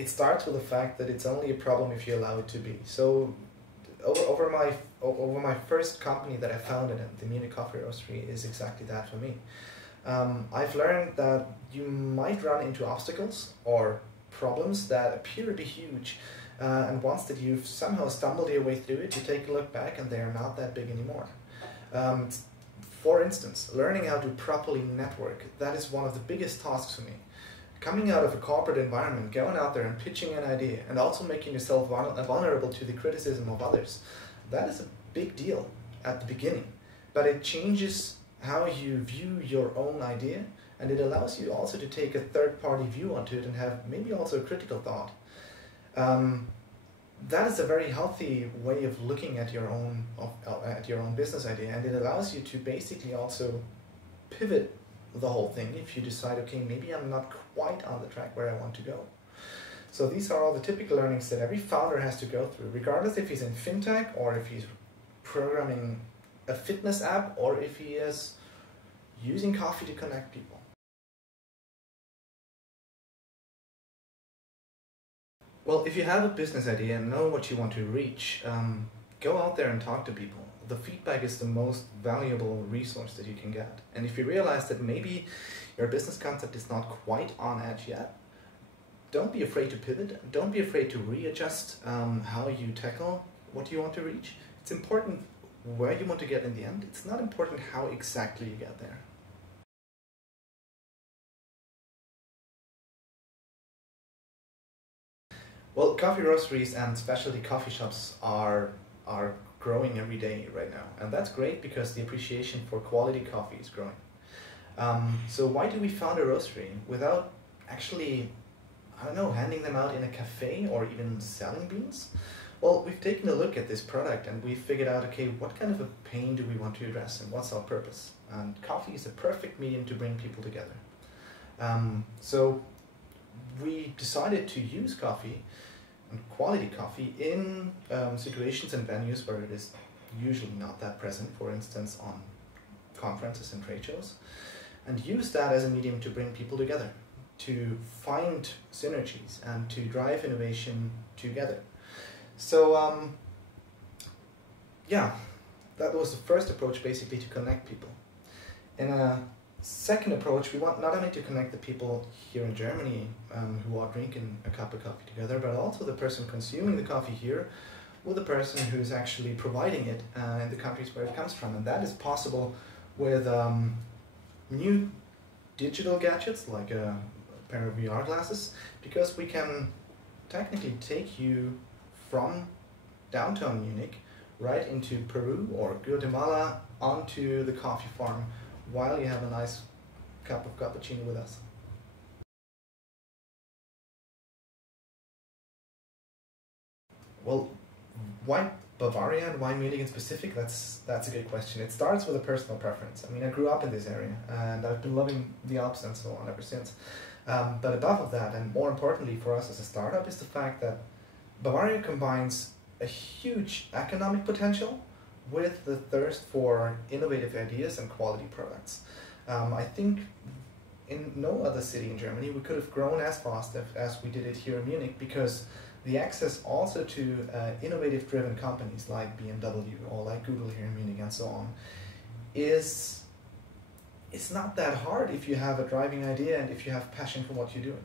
it starts with the fact that it's only a problem if you allow it to be. So over my first company that I founded, the Münchener Kaffeemanufaktur, is exactly that for me. I've learned that you might run into obstacles or problems that appear to be huge, and once that you've somehow stumbled your way through it, you take a look back and they are not that big anymore. For instance, learning how to properly network, that is one of the biggest tasks for me. Coming out of a corporate environment, going out there and pitching an idea, and also making yourself vulnerable to the criticism of others, that is a big deal at the beginning. But it changes how you view your own idea, and it allows you also to take a third-party view onto it and have maybe also a critical thought. That is a very healthy way of looking at your own business idea, and it allows you to basically also pivot the whole thing if you decide, okay, maybe I'm not quite on the track where I want to go. So these are all the typical learnings that every founder has to go through, regardless if he's in fintech or if he's programming a fitness app or if he is using coffee to connect people. Well, if you have a business idea and know what you want to reach, go out there and talk to people. The feedback is the most valuable resource that you can get. And if you realize that maybe your business concept is not quite on edge yet, don't be afraid to pivot. Don't be afraid to readjust how you tackle what you want to reach. It's important where you want to get in the end. It's not important how exactly you get there. Well, coffee roasteries and specialty coffee shops are growing every day right now, and that's great because the appreciation for quality coffee is growing. So why do we found a roastery without actually, I don't know, handing them out in a cafe or even selling beans? Well, we've taken a look at this product and we've figured out, okay, what kind of a pain do we want to address and what's our purpose? And coffee is a perfect medium to bring people together. So we decided to use coffee and quality coffee in situations and venues where it is usually not that present, for instance on conferences and trade shows, and use that as a medium to bring people together, to find synergies and to drive innovation together. So yeah, that was the first approach, basically to connect people. In a second approach, we want not only to connect the people here in Germany who are drinking a cup of coffee together, but also the person consuming the coffee here with the person who's actually providing it in the countries where it comes from. And that is possible with new digital gadgets like a pair of VR glasses, because we can technically take you from downtown Munich right into Peru or Guatemala onto the coffee farm while you have a nice cup of cappuccino with us. Well, why Bavaria and why Munich in specific? That's a good question. It starts with a personal preference. I mean, I grew up in this area and I've been loving the Alps and so on ever since. But above of that, and more importantly for us as a startup, is the fact that Bavaria combines a huge economic potential with the thirst for innovative ideas and quality products. I think in no other city in Germany we could have grown as fast as we did it here in Munich, because the access also to innovative driven companies like BMW or like Google here in Munich and so on is not that hard if you have a driving idea and if you have passion for what you're doing.